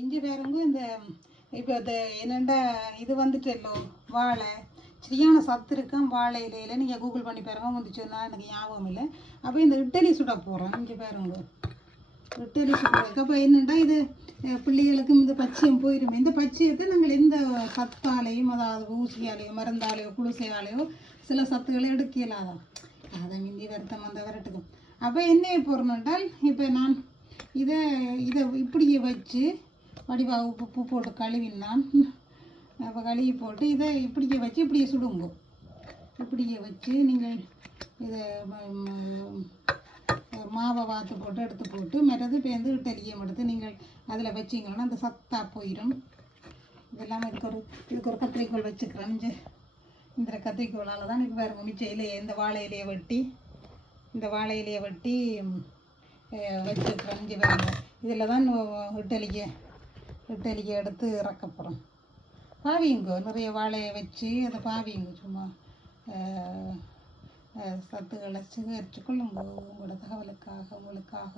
இஞ்சி பேருங்க இந்த இப்போ இந்த என்னென்ன இது வந்துட்டல்லோ வாழை. சரியான சத்து இருக்கான் வாழை இலையில நீங்கள் கூகுள் பண்ணி பாருங்க. வந்துச்சுன்னா எனக்கு ஞாபகம் இல்லை. அப்போ இந்த இட்டலி சுட போகிறோம் இங்கே பாருங்க. இட்டலி சுடுறதுக்கு அப்போ என்னென்னா இது? பிள்ளைகளுக்கும் இந்த பச்சையம் போயிடும் இந்த பச்சையத்தை நாங்கள் எந்த சத்தாலையும் அதாவது ஊசியாலேயோ மருந்தாலேயோ குளிசையாலேயோ சில சத்துக்களை எடுக்கலாதான் அதை மிந்தி வருத்தம் அந்த வரட்டுக்கும் அப்போ என்ன போடணுன்றால் இப்போ நான் இதை இதை இப்படியே வச்சு வடிவா உப்பு உப்பு போட்டு கழுவினான். அப்போ கழுவி போட்டு இதை இப்படியே வச்சு இப்படியே சுடுங்க இப்படியே வச்சு நீங்கள் இதை மாவை வாத்து போட்டு எடுத்து போட்டு மற்றது பேருந்து இட்டலியம் எடுத்து நீங்கள் அதில் வச்சிங்கன்னா அந்த சத்தா போயிடும். இதெல்லாம் இதுக்கு ஒரு இதுக்கு ஒரு கத்திரிக்கோள் வச்சுக்கிறேன். இந்த கத்திரிக்கோளால் தான் இப்போ வேறு மிச்ச இலையை இந்த வாழை இலையை வெட்டி இந்த வாழை இலையை வெட்டி ம், வச்சுக்கிறேன் இங்கே இதில் தான் இட்டலிக்க இட்டலிக்கு எடுத்து இறக்க போகிறோம் நிறைய வாழையை வச்சு அதை பாவிங்கோ சும்மா சத்துக்களை சேகரித்து கொள்ளுங்க உங்களோட தகவலுக்காக உங்களுக்காக.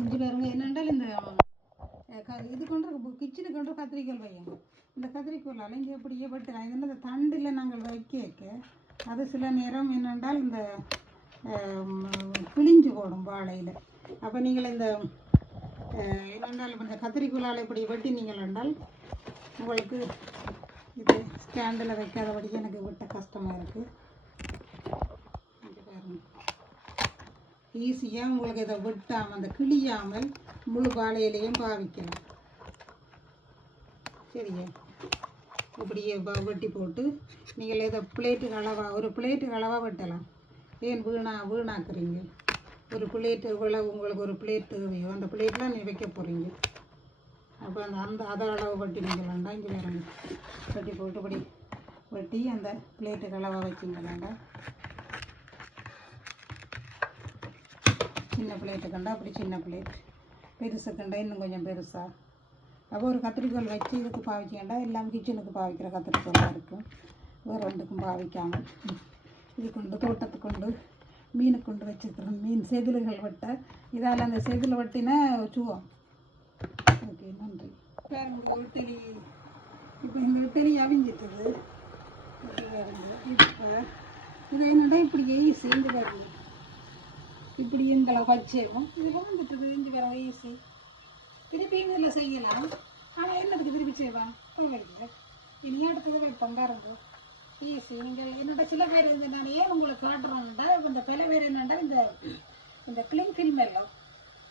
இஞ்சி பாருங்க என்னென்றால் இந்த க இது கொண்டு கிச்சனுக்கு கொண்டு கத்திரிக்கோல் வையுங்க. இந்த கத்திரிக்கோள் அலைஞ்சி இப்படியே வெட்டலாம் இந்த தண்டில் நாங்கள் வைக்க வைக்க அது சில நேரம் என்னென்றால் இந்த கிழிஞ்சு போடும் வாழையில். அப்போ நீங்கள் இந்த அஹ், இந்த கத்திரிக்குள்ளால் இப்படி வெட்டினீங்கள் என்றால் உங்களுக்கு இது ஸ்டாண்டில் வைக்காதபடி எனக்கு விட்ட கஷ்டமாக இருக்குது பாருங்க ஈஸியாக உங்களுக்கு இதை வெட்டாமல் அந்த கிழியாமல் முழு பாலையிலையும் பாவிக்கலாம். சரியா? இப்படியே வெட்டி போட்டு நீங்கள் இதை பிளேட்டு அளவாக ஒரு பிளேட்டு அளவாக வெட்டலாம். ஏன் வீணா வீணாக்குறீங்க? ஒரு பிளேட்டு இவ்வளவு உங்களுக்கு ஒரு பிளேட் தேவையோ அந்த பிளேட்டில் நீ வைக்க போகிறீங்க அப்போ அந்த அந்த அதை அளவு வட்டி நீங்கள் வேண்டாம் இங்கே வேறு வட்டி போட்டுபடி வெட்டி அந்த பிளேட்டுக்கு அளவாக வச்சிங்க வேண்டாம். சின்ன பிளேட்டு கண்டா அப்படி சின்ன பிளேட் பெருசு கண்டா இன்னும் கொஞ்சம் பெருசா. அப்போ ஒரு கத்திரிக்கோல் வச்சு இதுக்கு பாவிச்சிக்கண்டா எல்லாம் கிச்சனுக்கு பாவிக்கிற கத்திரிக்கோலாக இருக்கும். வேறு ரெண்டுக்கும் பாவிக்காமல் இது கொண்டு தோட்டத்துக்கு கொண்டு மீனுக்கு கொண்டு வச்சுக்கிறோம் மீன் செதில்கள் வட்ட. இதால் அந்த செதில் வட்டினா வச்சுவோம். ஓகே நன்றி. பாருங்க இட்டலி இப்போ இந்த இட்டலி அவிஞ்சிட்டது. இப்போ இது என்னடா இப்படி ஈஸி இந்த பாருங்க. இப்படி இந்த வச்சேவும் இது இதில் வந்துட்டுது இஞ்சி பாருங்க ஈஸி திருப்பி இதில் செய்யலாம். ஆனால் என்னதுக்கு திருப்பி செய்வான் தேவையில்லை இனியா அடுத்தது வைப்போம் பாருங்க. நீங்கள் என்னோட சில பேர் இந்த நான் ஏன் உங்களுக்கு காட்டுறேன்டா இந்த பல பேர் என்னண்டா இந்த இந்த கிளிங் ஃபில்ம் எல்லாம்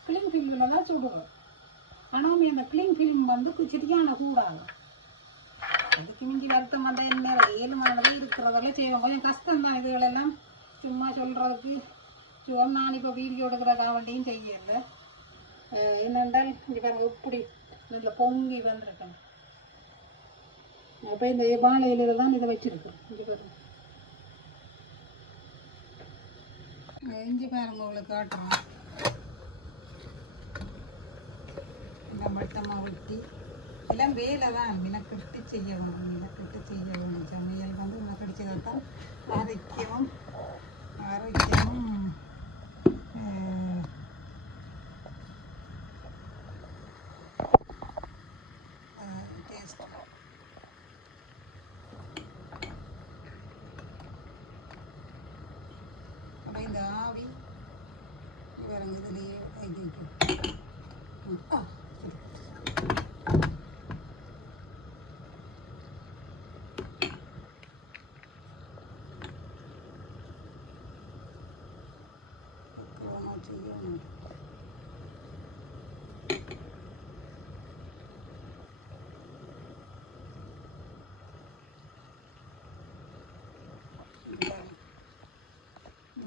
கிளிங் ஃபில்மில் தான் சுடுவோம். ஆனால் அந்த கிளிங் ஃபிலிம் வந்து கு- சரியான கூடாது. அதுக்கு மிஞ்சி வருத்தம் வந்தால் என்ன ஏழுமானது இருக்கிறதெல்லாம் செய்வோம் கொஞ்சம் கஷ்டம் தான் இதுகளெல்லாம். சும்மா சொல்கிறதுக்கு சும்மா நான் இப்போ வீடியோ எடுக்கிறதுக்காக வேண்டியும் செய்யல. என்னென்றால் இங்கே பாருங்க இப்படி நல்ல பொங்கி வந்திருக்கேன் அப்போ இந்த வாழையில தான் இதை வச்சுருக்கோம். இங்கே பாருங்க. அஹ் பாருங்க உங்களுக்கு காட்டுறோம். இந்த மட்டமாக ஒட்டி எல்லாம் வேலை தான். மினக்கெட்டு செய்ய வேணும் மினக்கெட்டு செய்ய வேணும் சமையல் வந்து மினக்கடிச்சதை தான் ஆரோக்கியம் ഇറങ്ങി അതിലേക്ക് ആ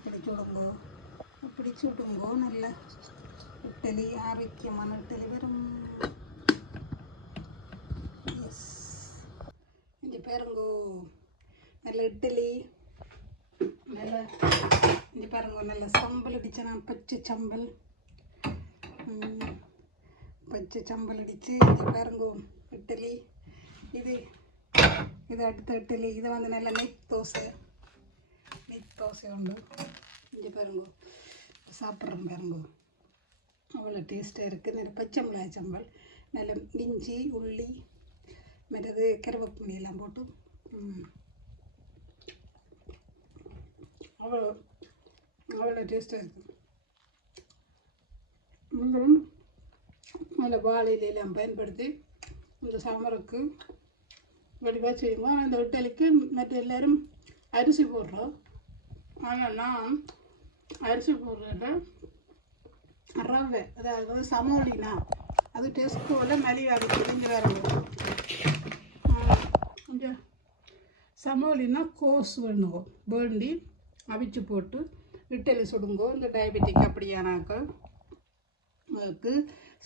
ഇട്ട് കൊടുക്കുമ്പോൾ பிடிச்சி அப்புறமா நல்ல இட்டலி ஆரோக்கியமான இட்டலி வரும் எஸ் இங்கே பாருங்கோ நல்ல இட்லி நல்ல இங்கே பாருங்கோ நல்ல சம்பல் அடித்த நான் பச்சை சம்பல். பச்சை சம்பல் அடித்து இங்கே பாருங்கோ இட்லி இது இது அடுத்த இட்லி இது வந்து நல்ல நெய் தோசை. நெய் தோசை உண்டு. இங்கே பாருங்கோ. சாப்பிட்றோம் பாருங்க. அவ்வளோ டேஸ்ட்டாக இருக்குது நிறைய பச்சை மிளகாய் சம்பல் நல்ல இஞ்சி உள்ளி மற்றது கருவேப்பிலை எல்லாம் போட்டு அவ்வளோ அவ்வளோ டேஸ்ட்டாக இருக்குது நீங்களும் அதில் வாழையில எல்லாம் பயன்படுத்தி இந்த சாம்பாருக்கு வடிவாக செய்வோம் ஆனால் இந்த மற்ற எல்லோரும் அரிசி போடுறோம். ஆனால் நான் அரிசி போடுறத ரவை அதாவது சமோலினா. அது டெஸ்கோவில் மலிவாக தெரிஞ்சு வேறு கொஞ்சம் சமோலினா கோஸ் வேணுங்கோ. வேண்டி அவிச்சு போட்டு இட்டலி சுடுங்கோ. இந்த டயபெட்டிக் அப்படியானாக்கள் அதுக்கு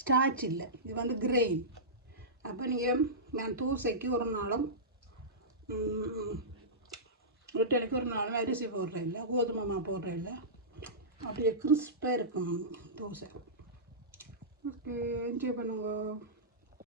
ஸ்டார்ச் இல்லை. இது வந்து கிரெயின் அப்போ நீங்கள் நான் தூசைக்கு ஒரு நாளும் இட்டலிக்கு ஒரு நாளும் அரிசி போடுறேன் இல்லை கோதுமை மா போடுறேன் இல்லை. அப்படியே கிறிஸ்பாக இருக்கும் தோசை. ஓகே என்ஜாய் பண்ணுங்க.